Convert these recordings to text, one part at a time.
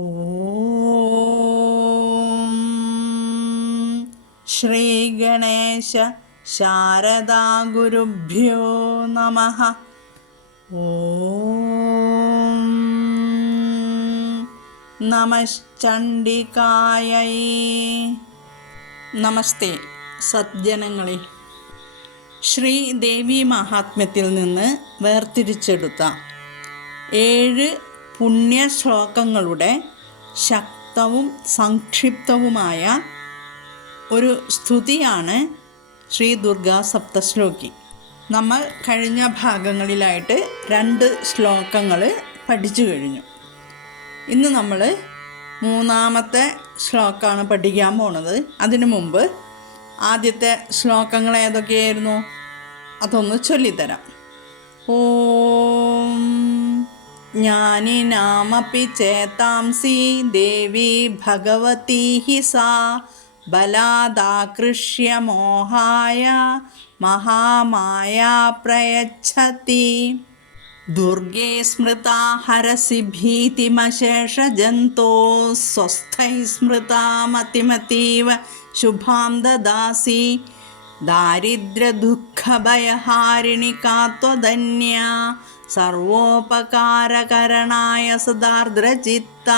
ഓം ശ്രീ ഗണേശ ശാരദാ ഗുരുഭ്യോ നമഃ. ഓം നമശ്ചണ്ഡികായൈ. നമസ്തേ സജ്ജനങ്ങളെ. ശ്രീദേവി മഹാത്മ്യത്തിൽ നിന്ന് വേർതിരിച്ചെടുത്ത 7 പുണ്യശ്ലോകങ്ങളുടെ ശക്തവും സംക്ഷിപ്തവുമായ ഒരു സ്തുതിയാണ് ശ്രീ ദുർഗാ സപ്തശ്ലോകി. നമ്മൾ കഴിഞ്ഞ ഭാഗങ്ങളിലായിട്ട് 2 ശ്ലോകങ്ങൾ പഠിച്ചു കഴിഞ്ഞു. ഇന്ന് നമ്മൾ 3-ാമത്തെ ശ്ലോകമാണ് പഠിക്കാൻ പോണത്. അതിനു മുമ്പ് ആദ്യത്തെ ശ്ലോകങ്ങൾ ഏതൊക്കെയായിരുന്നു അതൊന്ന് ചൊല്ലിത്തരാം. ഓം ജ്ഞാനിനാമപി ചേതാംസി ദേവി ഭഗവതി ഹി സാ ബലാദാകൃഷ്യ മോഹായ മഹാമായ പ്രയച്ഛതി. ദുർഗേ സ്മൃതാ ഹരസി ഭീതിമശേഷജന്തോ സ്വസ്ഥൈ സ്മൃതാ മതിമതീവ ശുഭാം ദദാസി. ദാരിദ്ര്യദുഃഖഭയഹാരിണി കാത്വധന്യ സർവോപകാരകരണായ സദാർദ്രചിത്ത.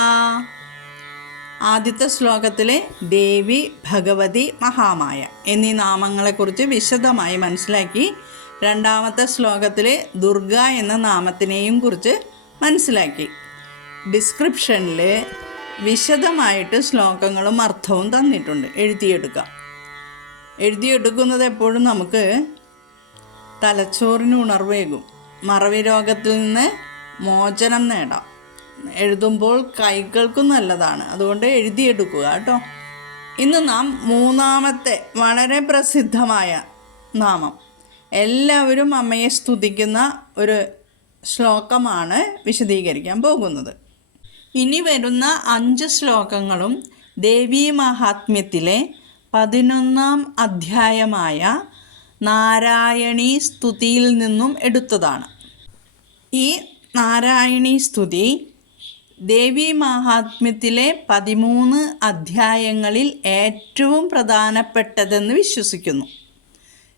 ആദ്യത്തെ ശ്ലോകത്തിലെ ദേവി, ഭഗവതി, മഹാമായ എന്നീ നാമങ്ങളെക്കുറിച്ച് വിശദമായി മനസ്സിലാക്കി. 2-ാമത്തെ ശ്ലോകത്തിലെ ദുർഗ എന്ന നാമത്തിനെയും കുറിച്ച് മനസ്സിലാക്കി. ഡിസ്ക്രിപ്ഷനിൽ വിശദമായിട്ട് ശ്ലോകങ്ങളും അർത്ഥവും തന്നിട്ടുണ്ട്, എഴുതിയെടുക്കുന്നത് എപ്പോഴും നമുക്ക് തലച്ചോറിന് ഉണർവേകും. മറവി രോഗത്തിൽ നിന്ന് മോചനം നേടാം. എഴുതുമ്പോൾ കൈകൾക്കും നല്ലതാണ്, അതുകൊണ്ട് എഴുതിയെടുക്കുക കേട്ടോ. ഇന്ന് നാം 3-ാമത്തെ വളരെ പ്രസിദ്ധമായ നാമം, എല്ലാവരും അമ്മയെ സ്തുതിക്കുന്ന ഒരു ശ്ലോകമാണ് വിശദീകരിക്കാൻ പോകുന്നത്. ഇനി വരുന്ന 5 ശ്ലോകങ്ങളും ദേവീ മഹാത്മ്യത്തിലെ 11-ാം അധ്യായമായ നാരായണീ സ്തുതിയിൽ നിന്നും എടുത്തതാണ്. ഈ നാരായണീ സ്തുതി ദേവീ മഹാത്മ്യത്തിലെ 13 അധ്യായങ്ങളിൽ ഏറ്റവും പ്രധാനപ്പെട്ടതെന്ന് വിശ്വസിക്കുന്നു.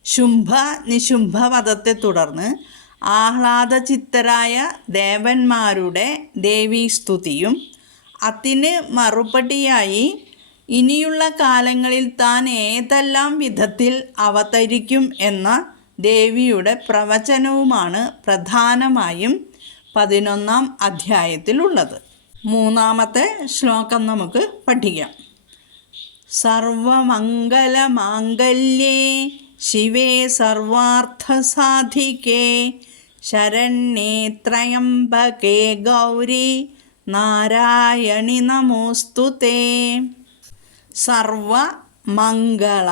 ശുംഭ നിശുംഭ വധത്തെ തുടർന്ന് ആഹ്ലാദചിത്തരായ ദേവന്മാരുടെ ദേവീസ്തുതിയും അതിന് മറുപടിയായി ഇനിയുള്ള കാലങ്ങളിൽ താൻ ഏതെല്ലാം വിധത്തിൽ അവതരിക്കും എന്ന ദേവിയുടെ പ്രവചനവുമാണ് പ്രധാനമായും 11-ാം അധ്യായത്തിലുള്ളത്. 3-ാമത്തെ ശ്ലോകം നമുക്ക് പഠിക്കാം. സർവമംഗലമാംഗല്യേ ശിവേ സർവാർത്ഥസാധികേ ശരണ്യേ ത്രയംബകേ ഗൗരി നാരായണി നമോസ്തുതേ. സർവമംഗള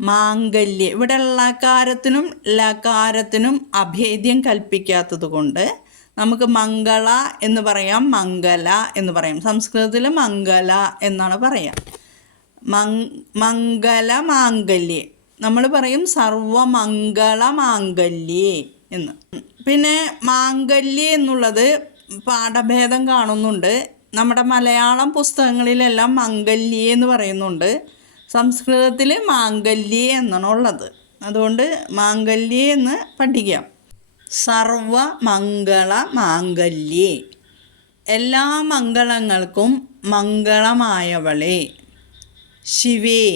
മാംഗല്യ, ഇവിടെ ലകാരത്തിനും ലകാരത്തിനും അഭേദ്യം കൽപ്പിക്കാത്തത് കൊണ്ട് നമുക്ക് മംഗള എന്ന് പറയാം, മംഗല എന്ന് പറയാം. സംസ്കൃതത്തിൽ മംഗല എന്നാണ് പറയാം. മംഗല മാംഗല്യേ നമ്മൾ പറയും സർവമംഗള മാംഗല്യേ എന്ന്. പിന്നെ മാംഗല്യ എന്നുള്ളത് പാഠഭേദം കാണുന്നുണ്ട്. നമ്മുടെ മലയാളം പുസ്തകങ്ങളിലെല്ലാം മംഗല്യേ എന്ന് പറയുന്നുണ്ട്, സംസ്കൃതത്തിൽ മാംഗല്യേ എന്നാണുള്ളത്. അതുകൊണ്ട് മാംഗല്യേ എന്ന് പഠിക്കാം. സർവമംഗള മാംഗല്യേ, എല്ലാ മംഗളങ്ങൾക്കും മംഗളമായവളെ. ശിവേ,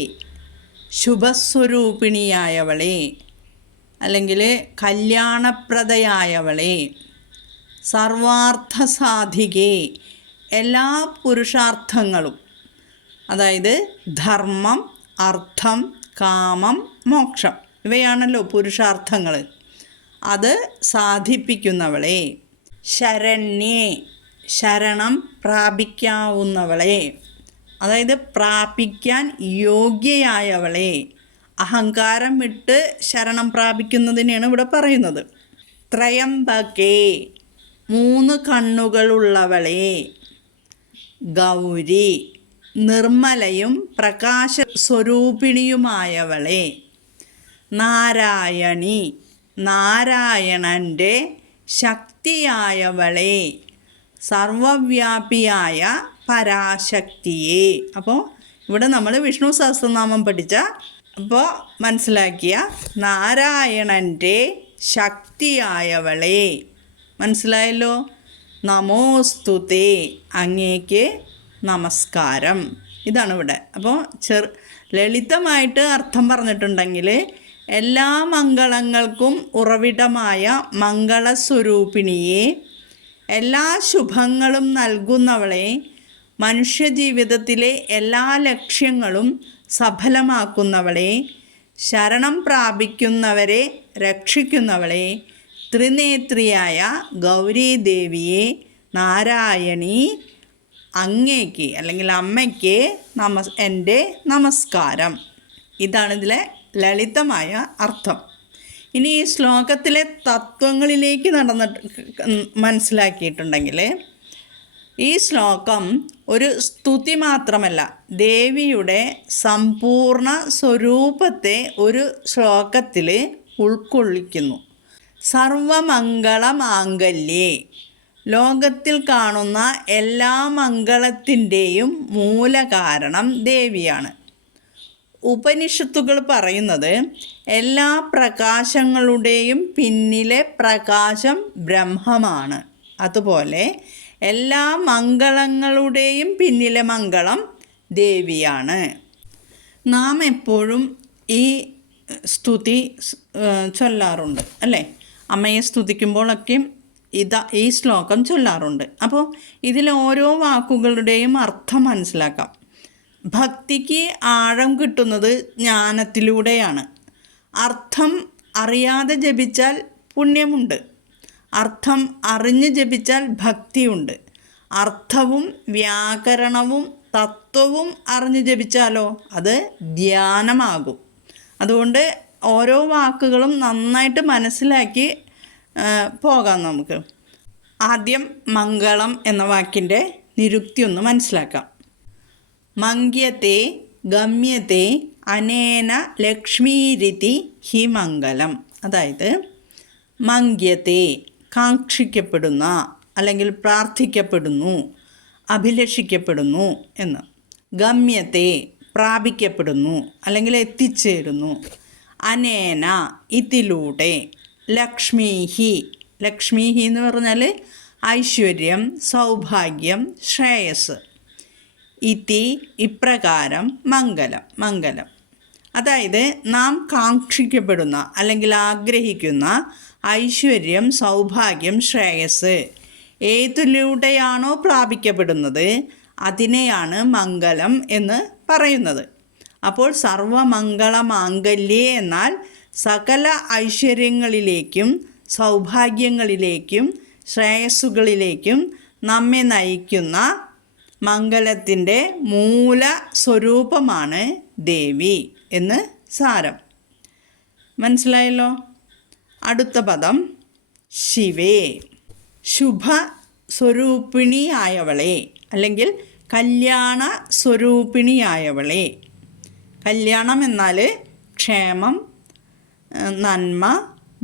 ശുഭസ്വരൂപിണിയായവളെ അല്ലെങ്കിൽ കല്യാണപ്രദയായവളെ. സർവാർത്ഥസാധികേ, എല്ലാ പുരുഷാർത്ഥങ്ങളും, അതായത് ധർമ്മം, അർത്ഥം, കാമം, മോക്ഷം ഇവയാണല്ലോ പുരുഷാർത്ഥങ്ങൾ, അത് സാധിപ്പിക്കുന്നവളെ. ശരണ്യേ, ശരണം പ്രാപിക്കാവുന്നവളെ, അതായത് പ്രാപിക്കാൻ യോഗ്യയായവളെ. അഹങ്കാരം വിട്ട് ശരണം പ്രാപിക്കുന്നതിനെയാണ് ഇവിടെ പറയുന്നത്. ത്രയംബകേ, 3 കണ്ണുകളുള്ളവളെ. ഗൗരി, നിർമ്മലയും പ്രകാശ സ്വരൂപിണിയുമായവളെ. നാരായണി, നാരായണൻ്റെ ശക്തിയായവളെ. സർവവ്യാപിയായ പരാശക്തിയെ. അപ്പോൾ ഇവിടെ നമ്മൾ വിഷ്ണു സഹസ്രനാമം പഠിച്ച അപ്പോൾ മനസ്സിലാക്കിയ നാരായണൻ്റെ ശക്തിയായവളെ. മനസ്സിലായല്ലോ? നമോസ്തുതേ, അങ്ങേക്ക് നമസ്കാരം. ഇതാണ് ഇവിടെ. അപ്പോൾ ലളിതമായിട്ട് അർത്ഥം പറഞ്ഞിട്ടുണ്ടെങ്കിൽ എല്ലാ മംഗളങ്ങൾക്കും ഉറവിടമായ മംഗളസ്വരൂപിണിയെ, എല്ലാ ശുഭങ്ങളും നൽകുന്നവളെ, മനുഷ്യജീവിതത്തിലെ എല്ലാ ലക്ഷ്യങ്ങളും സഫലമാക്കുന്നവളെ, ശരണം പ്രാപിക്കുന്നവരെ രക്ഷിക്കുന്നവളെ, ത്രിനേത്രിയായ ഗൗരീദേവിയെ, നാരായണി, അങ്ങേക്ക് അല്ലെങ്കിൽ അമ്മയ്ക്ക് എൻ്റെ നമസ്കാരം. ഇതാണ് ഇതിലെ ലളിതമായ അർത്ഥം. ഇനി ഈ ശ്ലോകത്തിലെ തത്വങ്ങളിലേക്ക് മനസ്സിലാക്കിയിട്ടുണ്ടെങ്കിൽ ഈ ശ്ലോകം ഒരു സ്തുതി മാത്രമല്ല, ദേവിയുടെ സമ്പൂർണ്ണ സ്വരൂപത്തെ ഒരു ശ്ലോകത്തിൽ ഉൾക്കൊള്ളിക്കുന്നു. സർവമംഗളമാംഗല്യേ, ലോകത്തിൽ കാണുന്ന എല്ലാ മംഗളത്തിൻ്റെയും മൂലകാരണം ദേവിയാണ്. ഉപനിഷത്തുകൾ പറയുന്നത് എല്ലാ പ്രകാശങ്ങളുടെയും പിന്നിലെ പ്രകാശം ബ്രഹ്മമാണ്. അതുപോലെ എല്ലാ മംഗളങ്ങളുടെയും പിന്നിലെ മംഗളം ദേവിയാണ്. നാം എപ്പോഴും ഈ സ്തുതി ചൊല്ലാറുണ്ട് അല്ലേ? അമ്മയെ സ്തുതിക്കുമ്പോഴൊക്കെ ഈ ശ്ലോകം ചൊല്ലാറുണ്ട്. അപ്പോൾ ഇതിലെ ഓരോ വാക്കുകളുടെയും അർത്ഥം മനസ്സിലാക്കാം. ഭക്തിക്ക് ആഴം കിട്ടുന്നത് ജ്ഞാനത്തിലൂടെയാണ്. അർത്ഥം അറിയാതെ ജപിച്ചാൽ പുണ്യമുണ്ട്, അർത്ഥം അറിഞ്ഞ് ജപിച്ചാൽ ഭക്തിയുണ്ട്. അർത്ഥവും വ്യാകരണവും തത്വവും അറിഞ്ഞ് ജപിച്ചാലോ അത് ധ്യാനമാകും. അതുകൊണ്ട് ഓരോ വാക്കുകളും നന്നായിട്ട് മനസ്സിലാക്കി പോകാം നമുക്ക്. ആദ്യം മംഗളം എന്ന വാക്കിൻ്റെ നിരുക്തി ഒന്ന് മനസ്സിലാക്കാം. മംഗ്യത്തെ ഗമ്യത്തെ അനേന ലക്ഷ്മീരിതി ഹി മംഗളം. അതായത് മംഗ്യത്തെ കാക്ഷിക്കപ്പെടുന്ന അല്ലെങ്കിൽ പ്രാർത്ഥിക്കപ്പെടുന്നു, അഭിലഷിക്കപ്പെടുന്നു എന്ന്. ഗമ്യത്തെ പ്രാപിക്കപ്പെടുന്നു അല്ലെങ്കിൽ എത്തിച്ചേരുന്നു. അനേന ഇതിലൂടെ. ലക്ഷ്മീഹി, ലക്ഷ്മീഹി എന്ന് പറഞ്ഞാൽ ഐശ്വര്യം, സൗഭാഗ്യം, ശ്രേയസ്. ഇതി ഇപ്രകാരം മംഗലം, മംഗലം. അതായത് നാം കാക്ഷിക്കപ്പെടുന്ന അല്ലെങ്കിൽ ആഗ്രഹിക്കുന്ന ഐശ്വര്യം, സൗഭാഗ്യം, ശ്രേയസ് ഏതിലൂടെയാണോ പ്രാപിക്കപ്പെടുന്നത് അതിനെയാണ് മംഗലം എന്ന് പറയുന്നത്. അപ്പോൾ സർവമംഗളമാംഗല്യേ എന്നാൽ സകല ഐശ്വര്യങ്ങളിലേക്കും സൗഭാഗ്യങ്ങളിലേക്കും ശ്രേയസ്സുകളിലേക്കും നമ്മെ നയിക്കുന്ന മംഗലത്തിൻ്റെ മൂല സ്വരൂപമാണ് ദേവി എന്ന് സാരം. മനസ്സിലായല്ലോ? അടുത്ത പദം ശിവേ. ശുഭ സ്വരൂപിണിയായവളെ അല്ലെങ്കിൽ കല്യാണ സ്വരൂപിണിയായവളെ. കല്യാണം എന്നാൽ ക്ഷേമം, നന്മ,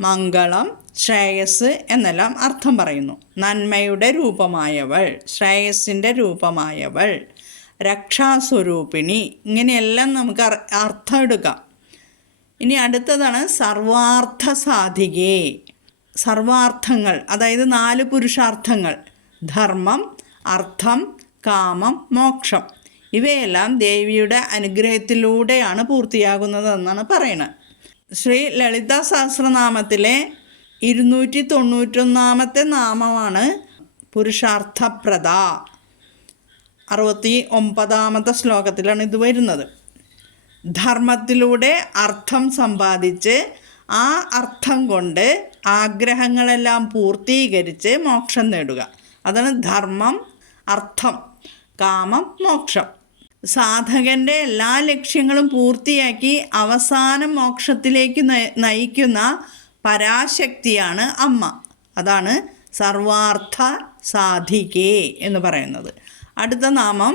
മംഗളം, ശ്രേയസ് എന്നെല്ലാം അർത്ഥം പറയുന്നു. നന്മയുടെ രൂപമായവൾ, ശ്രേയസിൻ്റെ രൂപമായവൾ, രക്ഷാസ്വരൂപിണി, ഇങ്ങനെയെല്ലാം നമുക്ക് അർത്ഥം എടുക്കാം. ഇനി അടുത്തതാണ് സർവാർത്ഥ സാധികേ. സർവാർത്ഥങ്ങൾ അതായത് 4 പുരുഷാർത്ഥങ്ങൾ: ധർമ്മം, അർത്ഥം, കാമം, മോക്ഷം. ഇവയെല്ലാം ദേവിയുടെ അനുഗ്രഹത്തിലൂടെയാണ് പൂർത്തിയാകുന്നതെന്നാണ് പറയുന്നത്. ശ്രീ ലളിതാ സഹസ്രനാമത്തിലെ 291 നാമമാണ് പുരുഷാർത്ഥപ്രദ. 69 ശ്ലോകത്തിലാണ് ഇത് വരുന്നത്. ധർമ്മത്തിലൂടെ അർത്ഥം സമ്പാദിച്ച് ആ അർത്ഥം കൊണ്ട് ആഗ്രഹങ്ങളെല്ലാം പൂർത്തീകരിച്ച് മോക്ഷം നേടുക. അതാണ് ധർമ്മം, അർത്ഥം, കാമം, മോക്ഷം. സാധകൻ്റെ എല്ലാ ലക്ഷ്യങ്ങളും പൂർത്തിയാക്കി അവസാനം മോക്ഷത്തിലേക്ക് നയിക്കുന്ന പരാശക്തിയാണ് അമ്മ. അതാണ് സർവാർത്ഥ സാധികേ എന്ന് പറയുന്നത്. അടുത്ത നാമം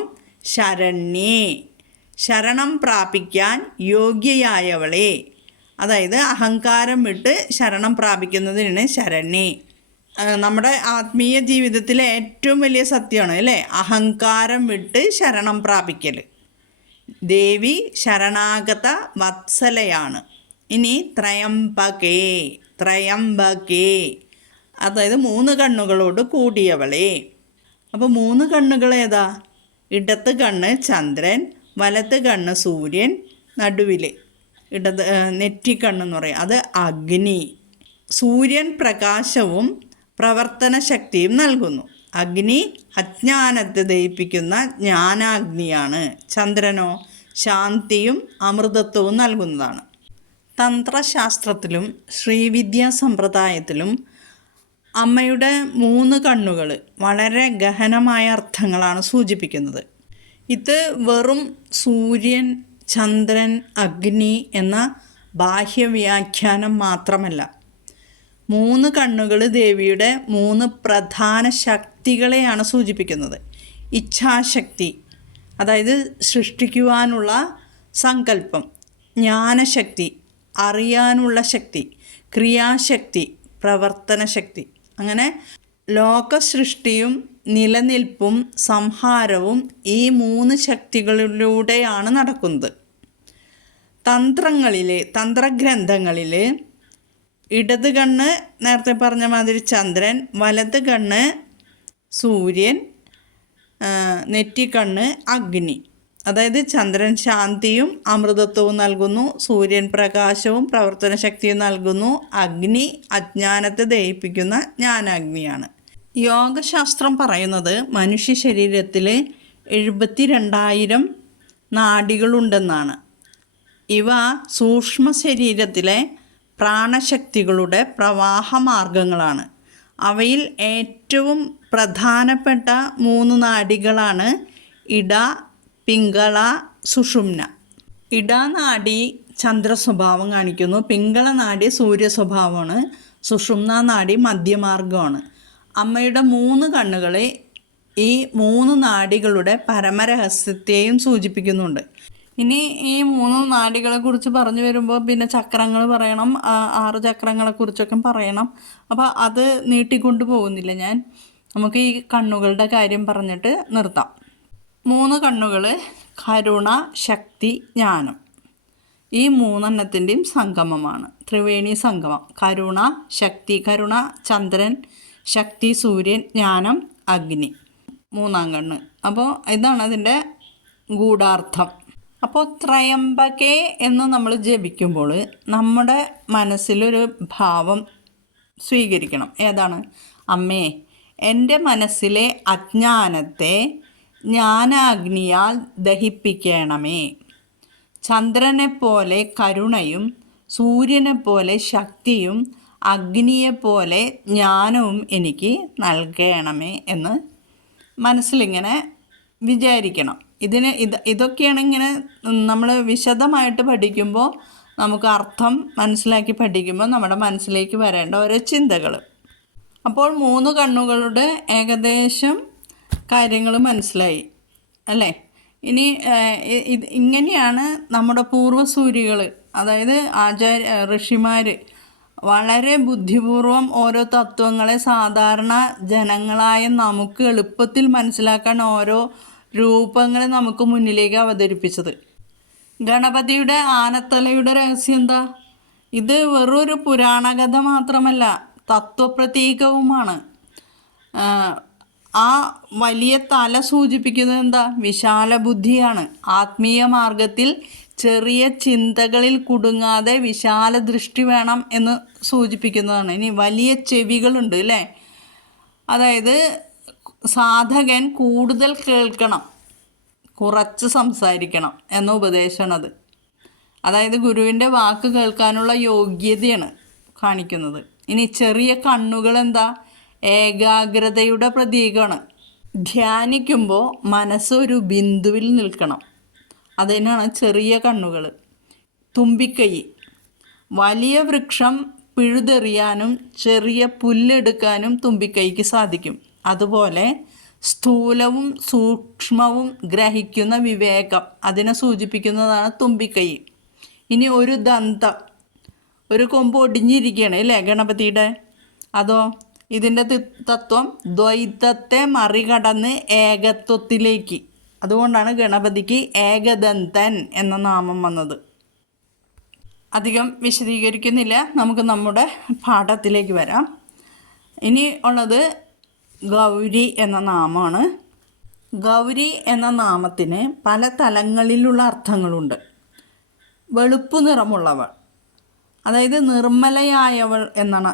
ശരണ്യേ. ശരണം പ്രാപിക്കാൻ യോഗ്യയായവളെ. അതായത് അഹങ്കാരം വിട്ട് ശരണം പ്രാപിക്കുന്നതിനാണ് ശരണ്യേ. നമ്മുടെ ആത്മീയ ജീവിതത്തിലെ ഏറ്റവും വലിയ സത്യമാണ് അല്ലേ? അഹങ്കാരം വിട്ട് ശരണം പ്രാപിക്കൽ. ദേവി ശരണാഗത വത്സലയാണ്. ഇനി ത്രയംബകേ, ത്രയംബകേ അതായത് 3 കണ്ണുകളോട് കൂടിയവളെ. അപ്പോൾ 3 കണ്ണുകൾ ഏതാ? ഇടത്ത് കണ്ണ് ചന്ദ്രൻ, വലത്ത് കണ്ണ് സൂര്യൻ, നടുവിൽ നെറ്റിക്കണ്ണെന്ന് പറയും അത് അഗ്നി. സൂര്യൻ പ്രകാശവും പ്രവർത്തന ശക്തിയും നൽകുന്നു. അഗ്നി അജ്ഞാനത്തെ ദഹിപ്പിക്കുന്ന ജ്ഞാനാഗ്നിയാണ്. ചന്ദ്രനോ ശാന്തിയും അമൃതത്വവും നൽകുന്നതാണ്. തന്ത്രശാസ്ത്രത്തിലും ശ്രീവിദ്യാ സമ്പ്രദായത്തിലും അമ്മയുടെ 3 കണ്ണുകൾ വളരെ ഗഹനമായ അർത്ഥങ്ങളാണ് സൂചിപ്പിക്കുന്നത്. ഇത് വെറും സൂര്യൻ, ചന്ദ്രൻ, അഗ്നി എന്ന ബാഹ്യവ്യാഖ്യാനം മാത്രമല്ല. 3 കണ്ണുകൾ ദേവിയുടെ 3 പ്രധാന ശക്തികളെയാണ് സൂചിപ്പിക്കുന്നത്. ഇച്ഛാശക്തി, അതായത് സൃഷ്ടിക്കുവാനുള്ള സങ്കല്പം, ജ്ഞാനശക്തി, അറിയാനുള്ള ശക്തി, ക്രിയാശക്തി, പ്രവർത്തന ശക്തി. അങ്ങനെ ലോകസൃഷ്ടിയും നിലനിൽപ്പും സംഹാരവും ഈ 3 ശക്തികളിലൂടെയാണ് നടക്കുന്നത്. തന്ത്രഗ്രന്ഥങ്ങളിൽ ഇടത് കണ്ണ് നേരത്തെ പറഞ്ഞ മാതിരി ചന്ദ്രൻ, വലത് കണ്ണ് സൂര്യൻ, നെറ്റിക്കണ്ണ് അഗ്നി. അതായത് ചന്ദ്രൻ ശാന്തിയും അമൃതത്വവും നൽകുന്നു, സൂര്യൻ പ്രകാശവും പ്രവർത്തന ശക്തിയും നൽകുന്നു, അഗ്നി അജ്ഞാനത്തെ ദഹിപ്പിക്കുന്ന ജ്ഞാനാഗ്നിയാണ്. യോഗശാസ്ത്രം പറയുന്നത് മനുഷ്യ ശരീരത്തിൽ 72,000 നാഡികളുണ്ടെന്നാണ്. ഇവ സൂക്ഷ്മ ശരീരത്തിലെ പ്രാണശക്തികളുടെ പ്രവാഹമാർഗങ്ങളാണ്. അവയിൽ ഏറ്റവും പ്രധാനപ്പെട്ട 3 നാഡികളാണ് ഇട, പിംഗള, സുഷുമ്ന. ഇടാനാഡി ചന്ദ്രസ്വഭാവം കാണിക്കുന്നു, പിംഗള നാഡി സൂര്യസ്വഭാവമാണ്, സുഷുമ്ന നാഡി മധ്യമാർഗമാണ്. അമ്മയുടെ 3 കണ്ണുകൾ ഈ 3 നാഡികളുടെ പരമരഹസ്യത്തെയും സൂചിപ്പിക്കുന്നുണ്ട്. ഇനി ഈ 3 നാഡികളെക്കുറിച്ച് പറഞ്ഞു വരുമ്പോൾ പിന്നെ ചക്രങ്ങൾ പറയണം, 6 ചക്രങ്ങളെക്കുറിച്ചൊക്കെ പറയണം. അപ്പോൾ അത് നീട്ടിക്കൊണ്ടു പോകുന്നില്ല ഞാൻ. നമുക്ക് ഈ കണ്ണുകളുടെ കാര്യം പറഞ്ഞിട്ട് നിർത്താം. 3 കണ്ണുകൾ കരുണ, ശക്തി, ജ്ഞാനം. ഈ 3 സംഗമമാണ്, ത്രിവേണി സംഗമം. കരുണ, ശക്തി, കരുണ ചന്ദ്രൻ, ശക്തി സൂര്യൻ, ജ്ഞാനം അഗ്നി, 3 കണ്ണ്. അപ്പോൾ ഇതാണ് അതിൻ്റെ ഗൂഢാർത്ഥം. അപ്പോൾ ത്രയംബകേ എന്ന് നമ്മൾ ജപിക്കുമ്പോൾ നമ്മുടെ മനസ്സിലൊരു ഭാവം സ്വീകരിക്കണം. ഏതാണ്? അമ്മേ, എൻ്റെ മനസ്സിലെ അജ്ഞാനത്തെ ജ്ഞാനാഗ്നിയാൽ ദഹിപ്പിക്കണമേ. ചന്ദ്രനെപ്പോലെ കരുണയും സൂര്യനെപ്പോലെ ശക്തിയും അഗ്നിയെപ്പോലെ ജ്ഞാനവും എനിക്ക് നൽകണമേ എന്ന് മനസ്സിലിങ്ങനെ വിചാരിക്കണം. ഇതൊക്കെയാണ് ഇങ്ങനെ നമ്മൾ വിശദമായിട്ട് പഠിക്കുമ്പോൾ, നമുക്ക് അർത്ഥം മനസ്സിലാക്കി പഠിക്കുമ്പോൾ നമ്മുടെ മനസ്സിലേക്ക് വരേണ്ട ഓരോ ചിന്തകൾ. അപ്പോൾ 3 കണ്ണുകളുടെ ഏകദേശം കാര്യങ്ങൾ മനസ്സിലായി അല്ലേ? ഇനി ഇങ്ങനെയാണ് നമ്മുടെ പൂർവ്വസൂരികൾ, അതായത് ഋഷിമാർ വളരെ ബുദ്ധിപൂർവം ഓരോ തത്വങ്ങളെ സാധാരണ ജനങ്ങളായ നമുക്ക് എളുപ്പത്തിൽ മനസ്സിലാക്കാൻ ഓരോ രൂപങ്ങളെ നമുക്ക് മുന്നിലേക്ക് അവതരിപ്പിച്ചത്. ഗണപതിയുടെ ആനത്തലയുടെ രഹസ്യം എന്താ? ഇത് വെറൊരു പുരാണകഥ മാത്രമല്ല, തത്വപ്രതീകവുമാണ്. ആ വലിയ തല സൂചിപ്പിക്കുന്നത് എന്താ? വിശാല ബുദ്ധിയാണ്. ആത്മീയ മാർഗത്തിൽ ചെറിയ ചിന്തകളിൽ കുടുങ്ങാതെ വിശാല ദൃഷ്ടി വേണം എന്ന് സൂചിപ്പിക്കുന്നതാണ്. ഇനി വലിയ ചെവികളുണ്ട് അല്ലേ? അതായത് സാധകൻ കൂടുതൽ കേൾക്കണം, കുറച്ച് സംസാരിക്കണം എന്ന ഉപദേശമാണത്. അതായത് ഗുരുവിൻ്റെ വാക്ക് കേൾക്കാനുള്ള യോഗ്യതയാണ് കാണിക്കുന്നത്. ഇനി ചെറിയ കണ്ണുകൾ എന്താ? ഏകാഗ്രതയുടെ പ്രതീകമാണ്. ധ്യാനിക്കുമ്പോൾ മനസ്സൊരു ബിന്ദുവിൽ നിൽക്കണം, അതിനാണ് ചെറിയ കണ്ണുകൾ. തുമ്പിക്കൈ, വലിയ വൃക്ഷം പിഴുതെറിയാനും ചെറിയ പുല്ലെടുക്കാനും തുമ്പിക്കൈക്ക് സാധിക്കും. അതുപോലെ സ്ഥൂലവും സൂക്ഷ്മവും ഗ്രഹിക്കുന്ന വിവേകം, അതിനെ സൂചിപ്പിക്കുന്നതാണ് തുമ്പിക്കൈ. ഇനി ഒരു ദന്തം, ഒരു കൊമ്പ് ഒടിഞ്ഞിരിക്കുകയാണ് അല്ലേ ഗണപതിയുടെ, അതോ ഇതിൻ്റെ തത്വം ദ്വൈതത്തെ മറികടന്ന് ഏകത്വത്തിലേക്ക്. അതുകൊണ്ടാണ് ഗണപതിക്ക് ഏകദന്തൻ എന്ന നാമം വന്നത്. അധികം വിശദീകരിക്കുന്നില്ല, നമുക്ക് നമ്മുടെ പാഠത്തിലേക്ക് വരാം. ഇനി ഉള്ളത് ഗൗരി എന്ന നാമമാണ്. ഗൗരി എന്ന നാമത്തിന് പല തലങ്ങളിലുള്ള അർത്ഥങ്ങളുണ്ട്. വെളുപ്പു നിറമുള്ളവൾ, അതായത് നിർമ്മലയായവൾ എന്നാണ്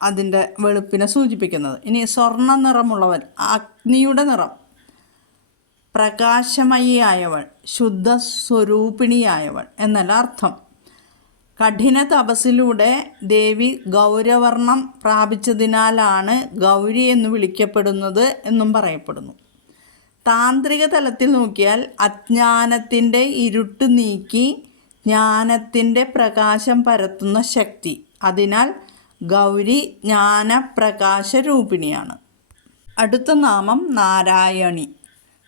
അതിൻ്റെ വെളുപ്പിനെ സൂചിപ്പിക്കുന്നത്. ഇനി സ്വർണ്ണ നിറമുള്ളവൻ, അഗ്നിയുടെ നിറം. പ്രകാശമയിയായവൾ, ശുദ്ധ സ്വരൂപിണിയായവൾ എന്നല്ല അർത്ഥം. കഠിന തപസ്സിലൂടെ ദേവി ഗൗരവർണം പ്രാപിച്ചതിനാലാണ് ഗൗരി എന്ന് വിളിക്കപ്പെടുന്നത് എന്നും പറയപ്പെടുന്നു. താന്ത്രിക തലത്തിൽ നോക്കിയാൽ അജ്ഞാനത്തിൻ്റെ ഇരുട്ട് നീക്കി ജ്ഞാനത്തിൻ്റെ പ്രകാശം പരത്തുന്ന ശക്തി. അതിനാൽ ഗൗരി ജ്ഞാനപ്രകാശരൂപിണിയാണ്. അടുത്ത നാമം നാരായണി,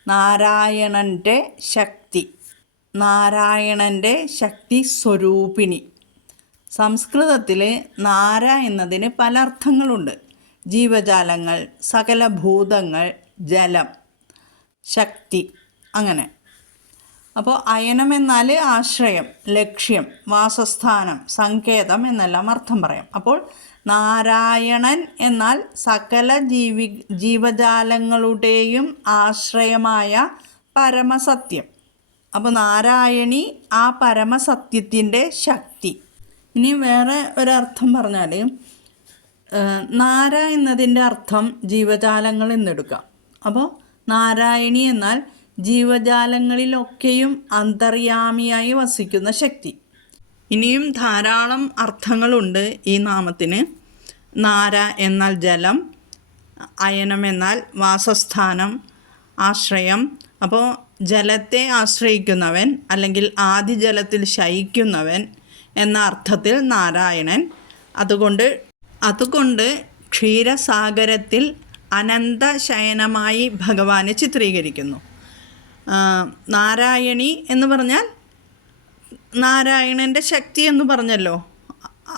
നാരായണൻ്റെ ശക്തി, നാരായണൻ്റെ ശക്തി സ്വരൂപിണി. സംസ്കൃതത്തിൽ നാര എന്നതിന് പല അർത്ഥങ്ങളുണ്ട്. ജീവജാലങ്ങൾ, സകല ഭൂതങ്ങൾ, ജലം, ശക്തി, അങ്ങനെ. അപ്പോൾ അയനം എന്നാൽ ആശ്രയം, ലക്ഷ്യം, വാസസ്ഥാനം, സങ്കേതം എന്നെല്ലാം അർത്ഥം പറയാം. അപ്പോൾ നാരായണൻ എന്നാൽ സകല ജീവജാലങ്ങളുടെയും ആശ്രയമായ പരമസത്യം. അപ്പോൾ നാരായണി ആ പരമസത്യത്തിൻ്റെ ശക്തി. ഇനി വേറെ ഒരർത്ഥം പറഞ്ഞാൽ നാര എന്നതിൻ്റെ അർത്ഥം ജീവജാലങ്ങൾ എന്നെടുക്കാം. അപ്പോൾ നാരായണി എന്നാൽ ജീവജാലങ്ങളിലൊക്കെയും അന്തർയാമിയായി വസിക്കുന്ന ശക്തി. ഇനിയും ധാരാളം അർത്ഥങ്ങളുണ്ട് ഈ നാമത്തിന്. നാര എന്നാൽ ജലം, അയനം എന്നാൽ വാസസ്ഥാനം, ആശ്രയം. അപ്പോൾ ജലത്തെ ആശ്രയിക്കുന്നവൻ അല്ലെങ്കിൽ ആദി ജലത്തിൽ ശയിക്കുന്നവൻ എന്ന അർത്ഥത്തിൽ നാരായണൻ. അതുകൊണ്ട് ക്ഷീരസാഗരത്തിൽ അനന്തശയനമായി ഭഗവാനെ ചിത്രീകരിക്കുന്നു. നാരായണി എന്ന് പറഞ്ഞാൽ നാരായണൻ്റെ ശക്തി എന്ന് പറഞ്ഞല്ലോ.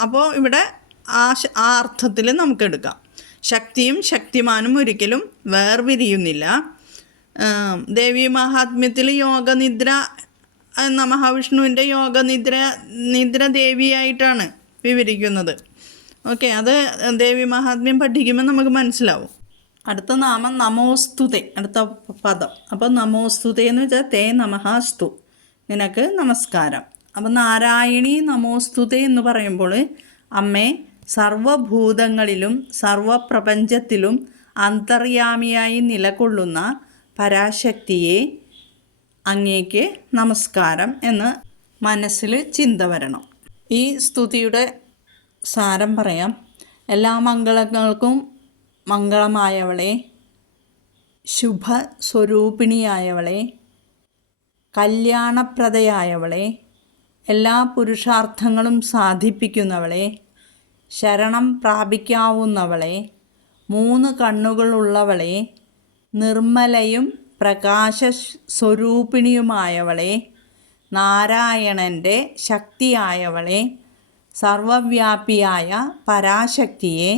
അപ്പോൾ ഇവിടെ ആ അർത്ഥത്തിൽ നമുക്കെടുക്കാം. ശക്തിയും ശക്തിമാനും ഒരിക്കലും വേർപിരിയുന്നില്ല. ദേവി മഹാത്മ്യത്തിൽ യോഗനിദ്ര എന്ന മഹാവിഷ്ണുവിൻ്റെ നിദ്ര ദേവിയായിട്ടാണ് വിവരിക്കുന്നത്. ഓക്കെ, അത് ദേവി മഹാത്മ്യം പഠിക്കുമ്പോൾ നമുക്ക് മനസ്സിലാവും. അടുത്ത നാമം നമോസ്തുതേ, അടുത്ത പദം. അപ്പോൾ നമോസ്തുതേ എന്ന് വെച്ചാൽ തേ നമഃസ്തു, നിനക്ക് നമസ്കാരം. അപ്പോൾ നാരായണി നമോസ്തുതേ എന്ന് പറയുമ്പോൾ അമ്മേ, സർവഭൂതങ്ങളിലും സർവപ്രപഞ്ചത്തിലും അന്തർയാമിയായി നിലകൊള്ളുന്ന പരാശക്തിയെ അങ്ങേക്ക് നമസ്കാരം എന്ന് മനസ്സിൽ ചിന്ത വരണം. ഈ സ്തുതിയുടെ സാരം പറയാം. എല്ലാ മംഗളങ്ങൾക്കും മംഗളമായവളെ, ശുഭസ്വരൂപിണിയായവളെ, കല്യാണപ്രദയായവളെ, എല്ലാ പുരുഷാർത്ഥങ്ങളും സാധിപ്പിക്കുന്നവളെ, ശരണം പ്രാപിക്കാവുന്നവളെ, 3 കണ്ണുകളുള്ളവളെ, നിർമ്മലയും പ്രകാശ സ്വരൂപിണിയുമായവളെ, നാരായണൻ്റെ ശക്തിയായവളെ, സർവവ്യാപിയായ പരാശക്തിയെ,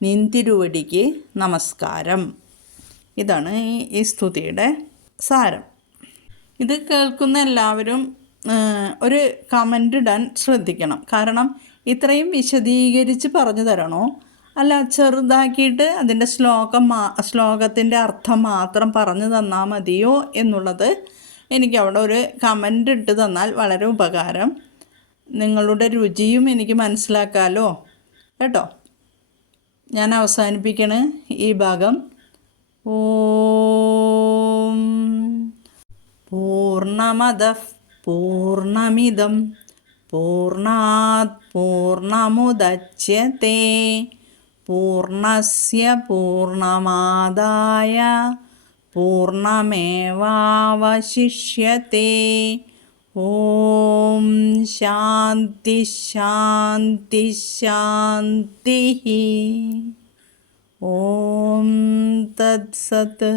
നിന്തിരുവടിക്ക് നമസ്കാരം. ഇതാണ് ഈ സ്തുതിയുടെ സാരം. ഇത് കേൾക്കുന്ന എല്ലാവരും ഒരു കമൻ്റ് ഇടാൻ ശ്രദ്ധിക്കണം. കാരണം ഇത്രയും വിശദീകരിച്ച് പറഞ്ഞു തരണോ, അല്ല ചെറുതാക്കിയിട്ട് അതിൻ്റെ ശ്ലോകത്തിൻ്റെ അർത്ഥം മാത്രം പറഞ്ഞു തന്നാൽ മതിയോ എന്നുള്ളത് എനിക്കവിടെ ഒരു കമൻ്റ് ഇട്ട് തന്നാൽ വളരെ ഉപകാരം. നിങ്ങളുടെ രുചിയും എനിക്ക് മനസ്സിലാക്കാമല്ലോ കേട്ടോ. ഞാൻ അവസാനിപ്പിക്കണേ ഈ ഭാഗം. ഓം പൂർണ്ണമദഃ പൂർണ്ണമിദം പൂർണ്ണാത് പൂർണ്ണമുദച്യത്തെ പൂർണ്ണസ്യ പൂർണ്ണമാദായ പൂർണ്ണമേവാവശിഷ്യത്തെ. ഓം ശാന്തി ശാന്തി ശാന്തി. ഓം തത്സത്.